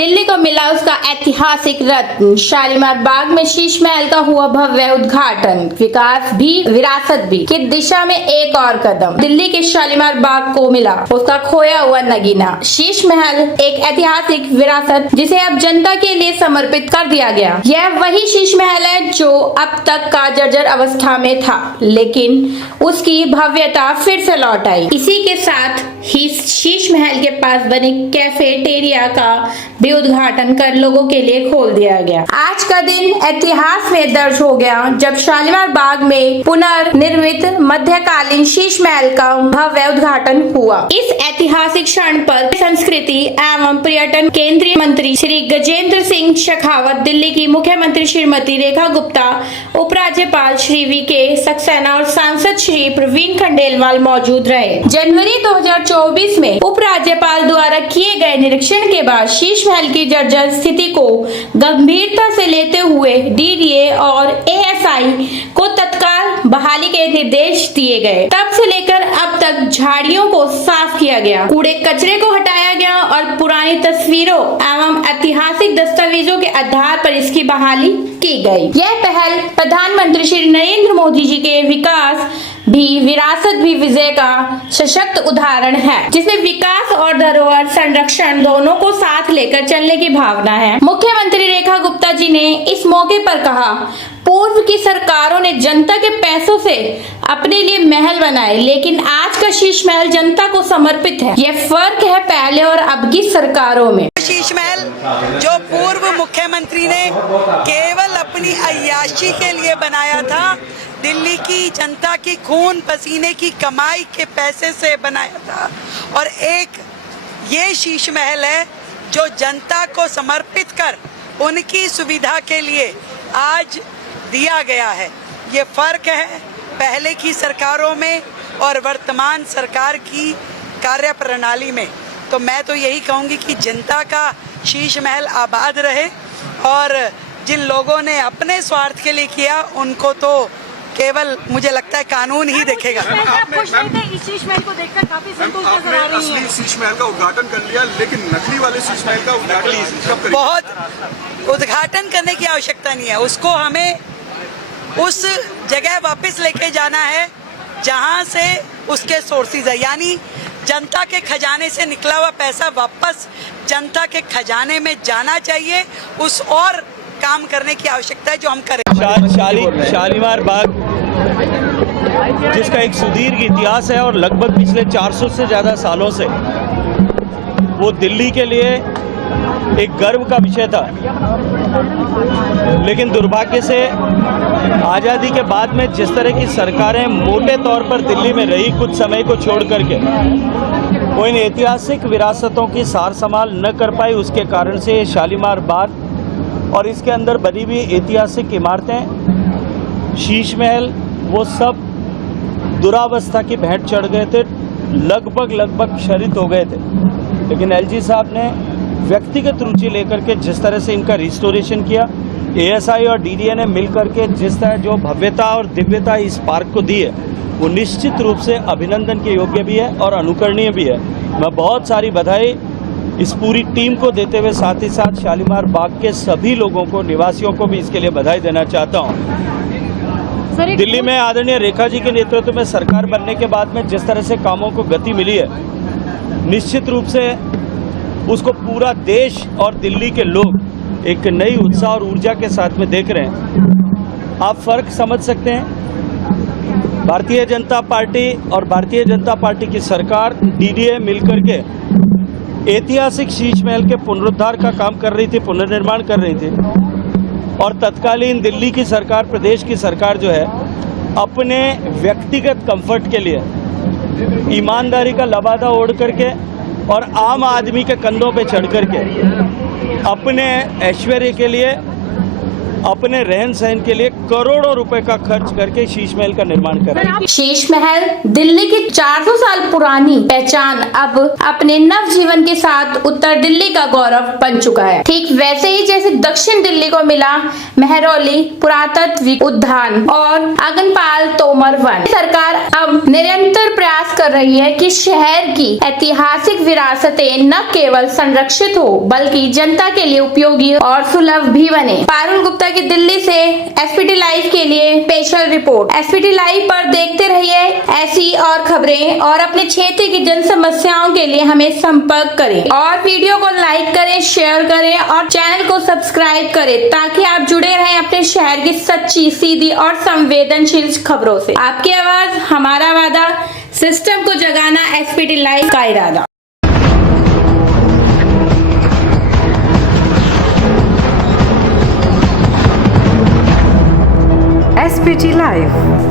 दिल्ली को मिला उसका ऐतिहासिक रत्न। शालीमार बाग में शीश महल का हुआ भव्य उद्घाटन। विकास भी विरासत भी की दिशा में एक और कदम। दिल्ली के शालीमार बाग को मिला उसका खोया हुआ नगीना। शीश महल एक ऐतिहासिक विरासत जिसे अब जनता के लिए समर्पित कर दिया गया। यह वही शीश महल है जो अब तक का जर्जर अवस्था में था, लेकिन उसकी भव्यता फिर से लौट आई। इसी के साथ ही शीश महल के पास बने कैफेटेरिया का भी उद्घाटन कर लोगों के लिए खोल दिया गया। आज का दिन इतिहास में दर्ज हो गया जब शालीमार बाग में पुनर्निर्मित मध्यकालीन शीश महल का भव्य उद्घाटन हुआ। इस ऐतिहासिक क्षण पर संस्कृति एवं पर्यटन केंद्रीय मंत्री श्री गजेंद्र सिंह शेखावत, दिल्ली की मुख्यमंत्री श्रीमती रेखा गुप्ता, उपराज्यपाल श्री वीके सक्सेना और सांसद श्री प्रवीण खंडेलवाल मौजूद रहे। जनवरी 2024 में उपराज्यपाल द्वारा किए गए निरीक्षण के बाद शीश महल की जर्जर स्थिति को गंभीरता से लेते हुए डीडीए और एएसआई को तत्काल बहाली के निर्देश दिए गए। तब से लेकर अब तक झाड़ियों को साफ किया गया, कूड़े कचरे को हटाया गया और पुरानी तस्वीरों एवं ऐतिहासिक दस्तावेजों के आधार पर इसकी बहाली की गई। यह पहल प्रधानमंत्री श्री नरेंद्र मोदी जी के विकास भी विरासत भी विजय का सशक्त उदाहरण है, जिसमें विकास और धरोहर संरक्षण दोनों को साथ लेकर चलने की भावना है। मुख्यमंत्री रेखा गुप्ता जी ने इस मौके पर कहा, पूर्व की सरकारों ने जनता के पैसों से अपने लिए महल बनाए, लेकिन आज का शीश महल जनता को समर्पित है। यह फर्क है पहले और अब की सरकारों में। शीश महल जो पूर्व मुख्यमंत्री ने केवल अपनी अय्याशी के लिए बनाया था, दिल्ली की जनता की खून पसीने की कमाई के पैसे से बनाया था, और एक ये शीश महल है जो जनता को समर्पित कर उनकी सुविधा के लिए आज दिया गया है। ये फर्क है पहले की सरकारों में और वर्तमान सरकार की कार्यप्रणाली में। तो मैं तो यही कहूँगी कि जनता का शीश महल आबाद रहे, और जिन लोगों ने अपने स्वार्थ के लिए किया उनको तो केवल मुझे लगता है कानून ही देखेगा। इस शीश महल को देखकर काफी संतोष नजर आ रही है। शीश महल का उद्घाटन कर लिया, लेकिन नकली वाले शीश महल का उद्घाटन कब करेंगे? बहुत उद्घाटन करने की आवश्यकता नहीं है, उसको हमें उस जगह वापस लेके जाना है जहां से उसके सोर्सेज है, यानी जनता के खजाने से निकला हुआ पैसा वापस जनता के खजाने में जाना चाहिए। उस और काम करने की आवश्यकता है जो हम करें। शालीमार बाग जिसका एक सुदीर्घ इतिहास है और लगभग पिछले 400 से ज़्यादा सालों से वो दिल्ली के लिए एक गर्व का विषय था, लेकिन दुर्भाग्य से आज़ादी के बाद में जिस तरह की सरकारें मोटे तौर पर दिल्ली में रही, कुछ समय को छोड़ करके वो इन ऐतिहासिक विरासतों की सार संभाल न कर पाई। उसके कारण से शालीमार बाग और इसके अंदर बनी हुई ऐतिहासिक इमारतें, शीश महल, वो सब दुरावस्था की भेंट चढ़ गए थे, लगभग क्षरित हो गए थे। लेकिन एलजी साहब ने व्यक्तिगत रुचि लेकर के जिस तरह से इनका रिस्टोरेशन किया, एएसआई और डीडीए ने मिलकर के जिस तरह जो भव्यता और दिव्यता इस पार्क को दी है, वो निश्चित रूप से अभिनंदन के योग्य भी है और अनुकरणीय भी है। मैं बहुत सारी बधाई इस पूरी टीम को देते हुए साथ ही साथ शालीमार बाग के सभी लोगों को, निवासियों को भी इसके लिए बधाई देना चाहता हूँ। दिल्ली में आदरणीय रेखा जी के नेतृत्व में सरकार बनने के बाद में जिस तरह से कामों को गति मिली है, निश्चित रूप से उसको पूरा देश और दिल्ली के लोग एक नई उत्साह और ऊर्जा के साथ में देख रहे हैं। आप फर्क समझ सकते हैं, भारतीय जनता पार्टी और भारतीय जनता पार्टी की सरकार डीडीए मिलकर के ऐतिहासिक शीश महल के पुनरुद्धार का काम कर रही थी, पुनर्निर्माण कर रही थी, और तत्कालीन दिल्ली की सरकार, प्रदेश की सरकार जो है, अपने व्यक्तिगत कंफर्ट के लिए ईमानदारी का लबादा ओढ़ करके और आम आदमी के कंधों पे चढ़ करके अपने ऐश्वर्य के लिए अपने रहन सहन के लिए करोड़ों रुपए का खर्च करके शीश महल का निर्माण करें। शीश महल दिल्ली की 400 साल पुरानी पहचान अब अपने नव जीवन के साथ उत्तर दिल्ली का गौरव बन चुका है। ठीक वैसे ही जैसे दक्षिण दिल्ली को मिला मेहरौली पुरातत्व उद्यान और आगनपाल तोमर वन, सरकार अब निरंतर प्रयास कर रही है कि शहर की ऐतिहासिक विरासतें न केवल संरक्षित हो बल्कि जनता के लिए उपयोगी और सुलभ भी बने। पारुल गुप्ता की दिल्ली से एसपीटी लाइव के लिए स्पेशल रिपोर्ट। एसपीटी लाइव पर देखते रहिए ऐसी और खबरें और अपने क्षेत्र की जन समस्याओं के लिए हमें संपर्क करें और वीडियो को लाइक करें, शेयर करें और चैनल को सब्सक्राइब करें ताकि आप जुड़े रहें अपने शहर की सच्ची, सीधी और संवेदनशील खबरों से। आपकी आवाज हमारा वादा, सिस्टम को जगाना एसपीटी लाइव का इरादा। SPT Live